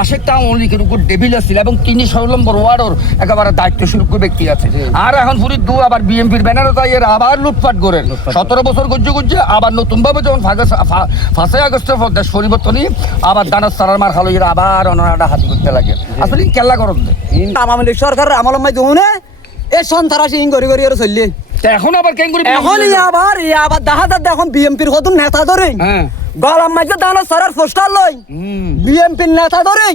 আশেক আওয়ামী লীগের উপর ডেভিল ছিল এবং তিনি 16 নম্বর ওয়ার্ডের একেবারে দায়িত্বশীল ব্যক্তি আছে। আর এখন পুরি দু আবার বিএনপির ব্যানারে তাই এর আবার লুটপাট করেন 17 বছর গুজে আবার নতুনভাবে যখন 5 আগস্টের পর দেশ পরিবর্তনই আবার দানার সারার মার খালো এরা আবার অনারাটা হাতি করতে লাগে। আসলে কেল্লা করত আওয়ামী লীগ সরকারের আমল মাই দুনে এ সন্ত্রাসী গড়ি গড়ি আর চললে এখন আবার কেন করে এখন আবার দেখা এখন বিএনপির কত নেতা ধরে গলাম মাঝে দানা সারার পোস্টার লই বিএনপির নেতা ধরে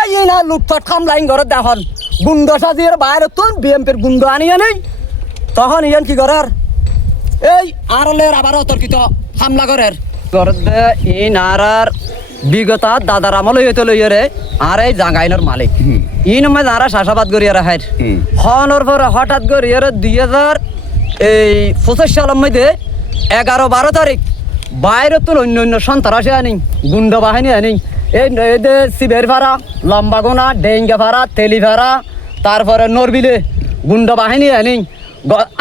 এই না লুটপাট খামলাইন ঘরে দেখুন গুন্ড সাজিয়ে বাইরে তুন বিএনপির গুন্ড আনিয়ে নেই তখন ইয়ান কি করার এই আরলের আবার অতর্কিত হামলা করার এই নারার বিগত দাদার আমল হইতে লইরে আর এই জাঙ্গাইনের মালিক ই নমে যারা চাষাবাদ করিয়া রাখার হনর পর হঠাৎ করিয়া 2025 সালের মধ্যে 11-12 তারিখ বাইরে তো অন্য সন্ত্রাসী আনি গুন্ড বাহিনী আনি এই শিবের ভাড়া লম্বাগোনা ডেঙ্গা ভাড়া তেলি ভাড়া তারপরে নরবিলে গুন্ড বাহিনী আনি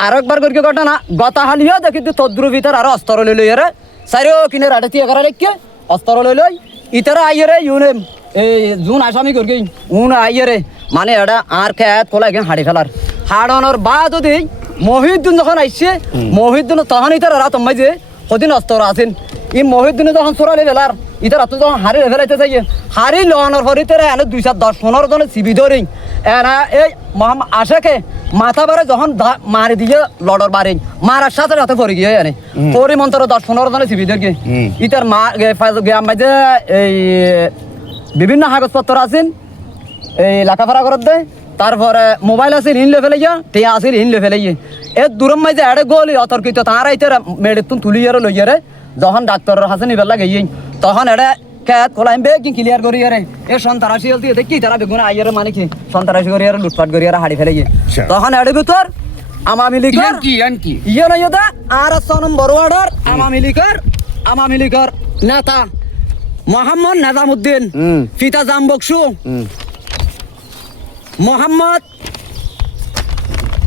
আরেকবার করি ঘটনা গতাহালিও দেখি তদ্রু ভিতর আর অস্ত্র লই লই রে সারিও কিনে রাডে করা লেখকে অস্ত্র লই লই ইতারা আইরে ইউনেম এই জুন আসামি করি উন আইরে মানে এটা আর খেত কোলা এখানে হাড়ি ফেলার হাড়ানোর বা যদি মহিউদ্দিন যখন আইসছে মহিউদ্দিন তখন ইতারা রাত মাই যে কদিন অস্ত্র আছেন ই মহিউদ্দিনে যখন চোরালে ফেলার ইতারা তো যখন হাড়ি ফেলাইতে চাই হাড়ি লওয়ানোর পর ইতারা এনে 210-15 জনের সিবি ধরে এনা এই মোহাম্মদ আশেকে মাথা বারে যখন মারি দিয়ে লড়র বাড়ি মারার সাথে সাথে পরে গিয়ে এনে পরিমন্ত্র 10-15 জনের সিবি ধরে ইতার মা যে এই বিভিন্ন কাগজপত্র আছেন এই লেখাপড়া করত দেয় তারপরে মোবাইল আছে হিনলে ফেলে গিয়া টিয়া আছে হিনলে ফেলে গিয়ে এর দূরম মাঝে এড়ে গলি অতর্কিত তাঁরা ইতার মেডিতুন তুলিয়ারে লইয়ারে যখন ডাক্তারের হাসে নিবার লাগে তখন এড়ে খেত খোলাইম বে কি ক্লিয়ার করি আরে এ সন্ত্রাসী হলতি দেখি তারা বেগুন আইয়ারে মানে কি সন্ত্রাসী করি আর লুটপাট করি আর হাড়ি ফেলে গিয়ে তখন এড়ে ভিতর আওয়ামী লীগের কি ইয়ে নয় আর 6 নম্বর ওয়ার্ডের আওয়ামী লীগের নেতা মোহাম্মদ নাজামউদ্দিন ফিতা জাম বকশু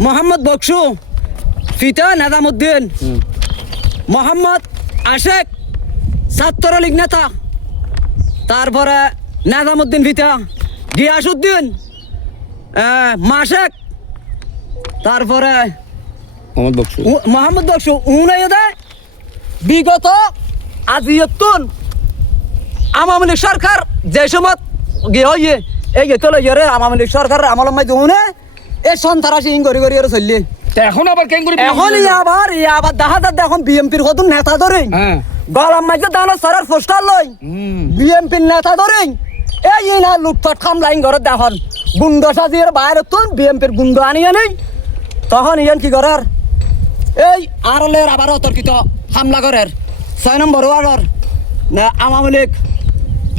মোহাম্মদ বকশু ফিতা নাজামউদ্দিন মোহাম্মদ আশেক ছাত্রলীগ নেতা তারপরে নাজামউদ্দিন ফিতা গিয়াসউদ্দিন মাশেক তারপরে মোহাম্মদ বকশু উনাইদা বিগত আজিয়তুন আওয়ামী লীগ সরকার যে সময় গিয়ে এই গেতলে ইয়ে আওয়ামী লীগ সরকার আমল মাই দুনে এ সন্ত্রাসী গড়ি গড়ি আর চললে এখন আবার কেন করে এখন আবার দেখা এখন বিএনপির কত নেতা ধরে গলাম মাঝে দানা সারার পোস্টার লই বিএনপির নেতা ধরে এই না লুটপাট খামলাইন ঘরে দেখুন গুন্ড সাজিয়ে বাইরে তুন বিএনপির গুন্ড আনিয়ে নেই তখন ইয়ান কি করার এই আরলের আবার অতর্কিত হামলা করার 6 নম্বর ওয়ার্ডের না আওয়ামী লীগ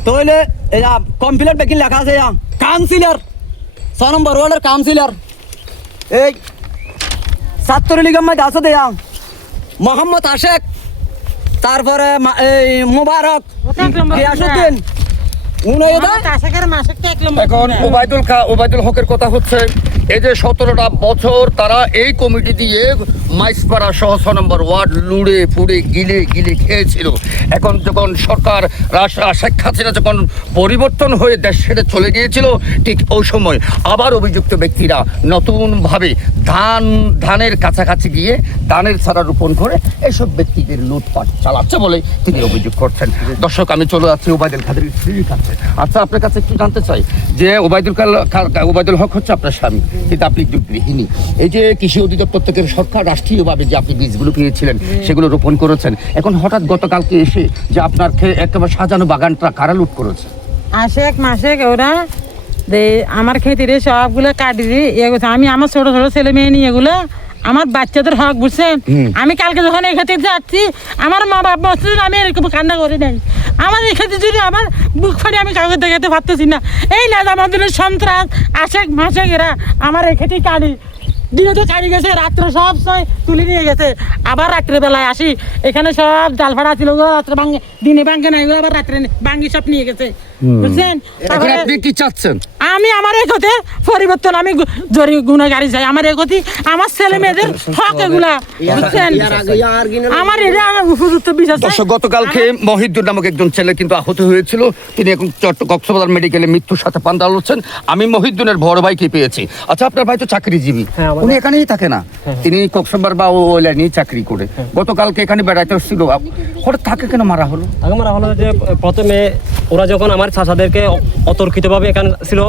তইলে কমপ্লিট বেকিং লেখা আছে কাউন্সিলর 6 নম্বর ওয়ার্ডের কাউন্সিলর এই ছাত্রলীগের মধ্যে আছে দেয়া মোহাম্মদ আশেক তারপরে এই মুবারক গিয়াসউদ্দিন এখন ওবায়দুল হকের কথা হচ্ছে এই যে 17টা বছর তারা এই কমিটি দিয়ে মাইসপাড়া সহ 6 নম্বর ওয়ার্ড লুড়ে ফুড়ে গিলে খেয়েছিল। এখন যখন সরকার শেখ হাসিনা যখন পরিবর্তন হয়ে দেশ ছেড়ে চলে গিয়েছিল ঠিক ওই সময় আবার অভিযুক্ত ব্যক্তিরা নতুনভাবে ধানের কাছাকাছি গিয়ে ধানের চারা রোপণ করে এইসব ব্যক্তিদের লুটপাট চালাচ্ছে বলে তিনি অভিযোগ করছেন। দর্শক, আমি চলে যাচ্ছি ওবায়দুল কাদেরের স্ত্রীর কাছে। আচ্ছা, আপনার কাছে একটু জানতে চাই যে ওবায়দুল হক হচ্ছে আপনার স্বামী, কিন্তু আপনি একটু গৃহিণী। এই যে কৃষি অধিদপ্তর থেকে সরকার রাষ্ট্রীয়ভাবে যে আপনি বীজগুলো পেয়েছিলেন সেগুলো রোপণ করেছেন, এখন হঠাৎ গতকালকে এসে যে আপনার একেবারে সাজানো বাগানটা কারা লুট করেছে? আশেক মাসেক ওরা আমার খেতিরে সবগুলো কাটি দিয়ে আমি আমার ছোট ছোট ছেলে মেয়ে নিয়ে এগুলো আমার বাচ্চাদের হক বুঝছেন। আমি কালকে যখন এই খেতে যাচ্ছি আমার মা বাবা বলছে আমি এরকম কান্না করি নাই। আমার এই খেতে যদি আমার বুক ফাড়ি আমি কাউকে দেখাতে পারতেছি না। এই না আমাদের সন্ত্রাস আশেক মাসেক এরা আমার এই খেতে কাটি দিনে তো কাটি গেছে, রাত্রে সব তুলে নিয়ে গেছে। আবার রাত্রেবেলায় আসি এখানে সব জাল ফাড়া ছিল, রাত্রে দিনে ভাঙ্গে না, এগুলো আবার রাত্রে ভাঙ্গি সব নিয়ে গেছে বুঝছেন। আপনি কি চাচ্ছেন? আমি আমার এই কথা পরিবর্তন আমি জরি গুণাগারি যাই আমার এই গতি আমার ছেলে মেয়েদের হক এগুলা বুঝছেন আমার এটা উপযুক্ত বিচার চাই। দর্শক, গতকালকে মহিউদ্দিন নামক একজন ছেলে কিন্তু আহত হয়েছিল, তিনি এখন কক্সবাজার মেডিকেলে মৃত্যুর সাথে পাঞ্জা লড়ছেন। আমি মহিউদ্দিনের বড় ভাইকে পেয়েছি। আচ্ছা, আপনার ভাই তো চাকরিজীবী, উনি এখানেই থাকে না, তিনি কক্সবাজার বা ওই লাইনেই চাকরি করে। গতকালকে এখানে বেড়াইতে এসেছিল, হঠাৎ তাকে কেন মারা হলো? আগে মারা হলো যে প্রথমে ওরা যখন আমার চাচাদেরকে অতর্কিতভাবে এখানে ছিল,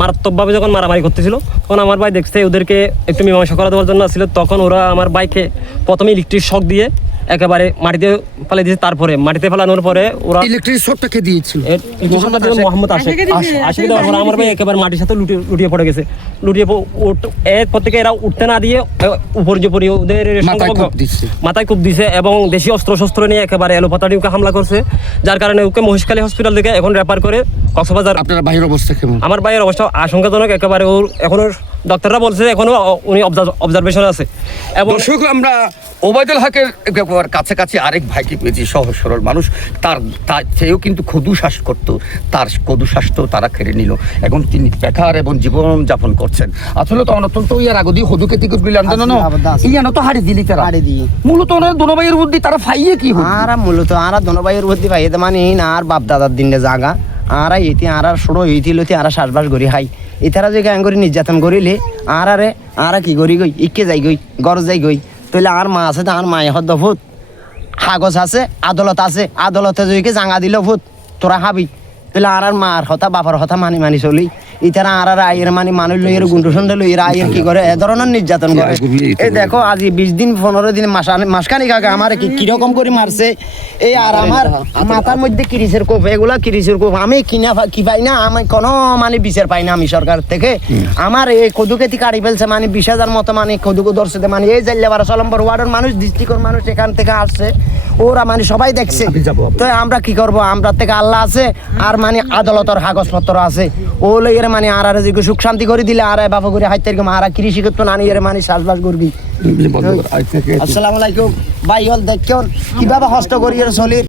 মারাত্মকভাবে যখন মারামারি করতেছিল, তখন আমার ভাই দেখছে ওদেরকে একটু মীমাংসা করা দেওয়ার জন্য ছিল। তখন ওরা আমার বাইকে প্রথমে ইলেকট্রিক শক দিয়ে একেবারে মাটিতে ফেলে দিয়েছে। তারপরে মাটিতে ফেলানোর পরে ওরা ইলেকট্রিক শকটাকে দিয়েছিল মোহাম্মদ আশিক দেওয়ার পরে আমার ভাই একেবারে মাটির সাথে লুটিয়ে পড়ে গেছে। লুটিয়ে এরপর থেকে এরা উঠতে না দিয়ে উপরে যে ওদের মাথায় কূপ দিছে এবং দেশি অস্ত্র শস্ত্র নিয়ে একেবারে এলোপাতাড়ি ওকে হামলা করছে, যার কারণে ওকে মহেশখালী হসপিটাল থেকে এখন রেফার করে কক্সবাজার। আপনার ভাইয়ের অবস্থা কেমন? আমার ভাইয়ের অবস্থা আশঙ্কাজনক, একেবারে ওর এখনো ডাক্তাররা বলছে এখনো উনি অবজারভেশনে আছে। এবং দর্শক, আমরা ওবায়দুল হকের কাছাকাছি আরেক ভাইকে পেয়েছি, সহজ সরল মানুষ, তার চেয়েও কিন্তু খদু শ্বাস করতো, তার খদু শ্বাসটাও তারা কেড়ে নিল। এখন তিনি বেকার এবং জীবন যাপন করছেন। আসলে তো অনতন্ত ইয়ার আগদি হদুকে থেকে গিলাম জানো ইয়ানো তো হাড়ি দিলি তারা হাড়ি দিয়ে মূলত ওনার দোনোভাইয়ের বুদ্ধি তারা ফাইয়ে কি হল আর মূলত আর দোনোভাইয়ের বুদ্ধি পাইয়ে মানে না আর বাপ দাদার দিনে জাগা আর এটি আর সড়ো এইটি লইতে আর শ্বাসবাস করি হাই এতারা যে গান করে নির্যাতন করিলে আর কি করি গই ইকে যাই গই গরজ যাই গই তাহলে আর মা আছে আর মায়ে হদ্দ ফুট কাগজ আছে আদালত আছে আদালতে জয়কে জাঙা দিল ফুট তোরা হাবি তাহলে আর মার হতা বাপার হতা মানি চলি ইতারা আর আয়ের মানে মানুষ লইয়ের গুন্ডু সন্ধ্যে লইয়ের আয়ের কি করে এ ধরনের নির্যাতন করে। এই দেখো আজি 20 দিন 15 দিন মাসখানিক আগে আমার কিরকম করে মারছে এই আর আমার মাথার মধ্যে কিরিসের কোপ, এগুলা কিরিসের কোপ আমি কি পাই না, আমি কোনো মানে বিচার পাই না আমি সরকার থেকে। আমার এই কদুকেতি কাটি ফেলছে মানে 20,000 মতো মানে কদুকু ধরছে মানে এই জাল্লাবার সলম্বর ওয়ার্ডের মানুষ ডিস্ট্রিক্টের মানুষ এখান থেকে আসছে, ওরা মানে সবাই দেখছে। তো আমরা কি করব, আমরা থেকে আল্লাহ আছে আর মানে আদালতের কাগজপত্র আছে ও লইয়ের মানে আর যে সুখ শান্তি করে দিলে আর বাবা করে হাইতে মারা কৃষি করতো নানি এর মানে চাষবাস করবি। আসসালামু আলাইকুম ভাই হল দেখুন কিভাবে হস্ত করিয়ে চলি।